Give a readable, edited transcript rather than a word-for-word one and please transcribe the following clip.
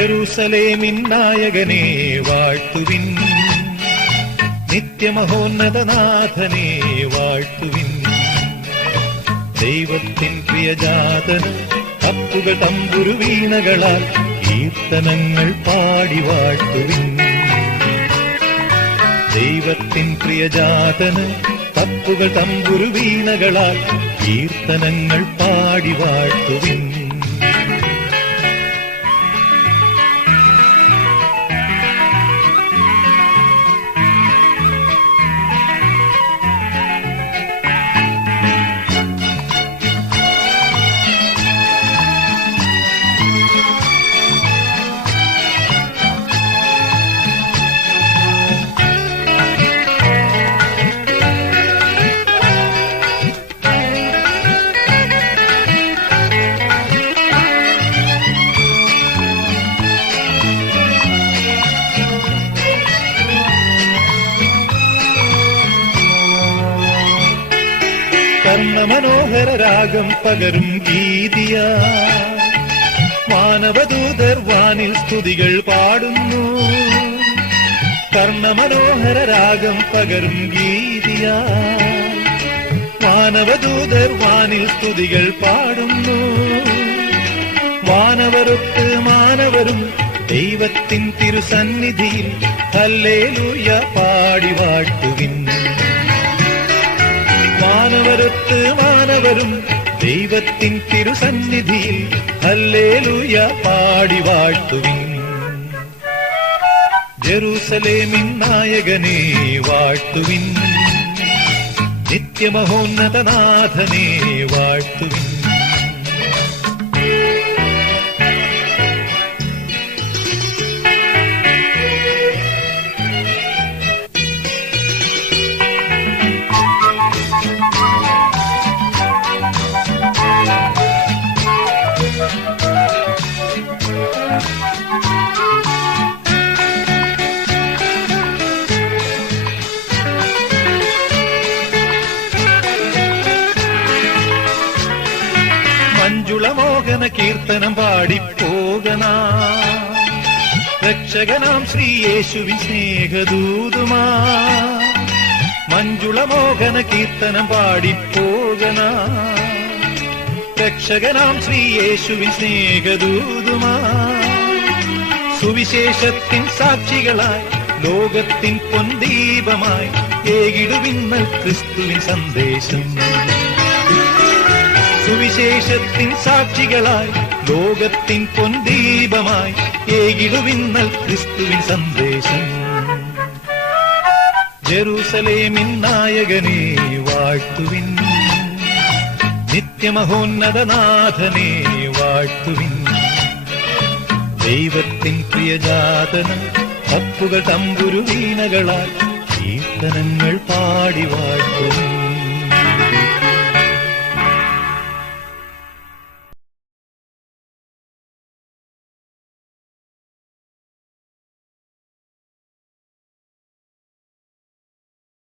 ജെറുസലേമിൻ നായകനെ വാഴ്ത്തുവിൻ, നിത്യമഹോന്നതനാഥനെ വാഴ്ത്തുവിൻ. ദൈവത്തിൻ പ്രിയജാതന് തപ്പുകൾ തമ്പുരു വീണകളാൽ കീർത്തനങ്ങൾ പാടി വാഴ്ത്തുവിൻ. ദൈവത്തിൻ പ്രിയജാതന് തപ്പുകൾ തമ്പുരു വീണകളാൽ കീർത്തനങ്ങൾ പാടി വാഴ്ത്തുവിൻ. കർണമനോഹര രാഗം പകരും ഗീതിയ മാനവദൂതർ വാനിൽ സ്തുതികൾ പാടുന്നു. കർണമനോഹര രാഗം പകരും ഗീതിയ മാനവദൂതർ വാനിൽ സ്തുതികൾ പാടുന്നു. വാനവരൊത്ത് മാനവരും ദൈവത്തിൻ തിരുസന്നിധിയിൽ ഹല്ലേലൂയ പാടി വാഴ്ത്തുവിൻ. വാനവരൊത്ത് മാനവരും ദൈവത്തിൻ തിരുസന്നിധിയിൽ ഹല്ലേലൂയ പാടി വാഴ്ത്തുവിൻ. ജെറുസലേമിൻ നായകനെ വാഴ്ത്തുവിൻ, നിത്യമഹോന്നതനാഥനെ വാഴ്ത്തുവിൻ. മഞ്ജുളമോഹന കീർത്തനം പാടിപ്പോകനാ രക്ഷകനാം ശ്രീയേശുവിൻ സ്നേഹദൂതുമാ. മഞ്ജുളമോഹന കീർത്തനം പാടിപ്പോകനാ രക്ഷകനാം ശ്രീയേശുവിൻ സ്നേഹദൂതുമാ. സുവിശേഷത്തിൻ സാക്ഷികളായി ലോകത്തിൻ പൊൻദീപമായി ഏകിടുവിന്നൽ ക്രിസ്തുവിൻ സന്ദേശം. സുവിശേഷത്തിൻ സാക്ഷികളായി ലോകത്തിൻ പൊൻദീപമായി ഏകിടുവിന്നൽ ക്രിസ്തുവിൻ സന്ദേശം. ജെറുസലേമിൻ നായകനെ വാഴ്ത്തുവിൻ, നിത്യമഹോന്നതനാഥനെ വാഴ്ത്തുവിൻ. ദൈവത്തിൻ പ്രിയജാതന് തപ്പുകൾ തമ്പുരു വീണകളാൽ കീർത്തനങ്ങൾ പാടി വാഴ്ത്തുവിൻ.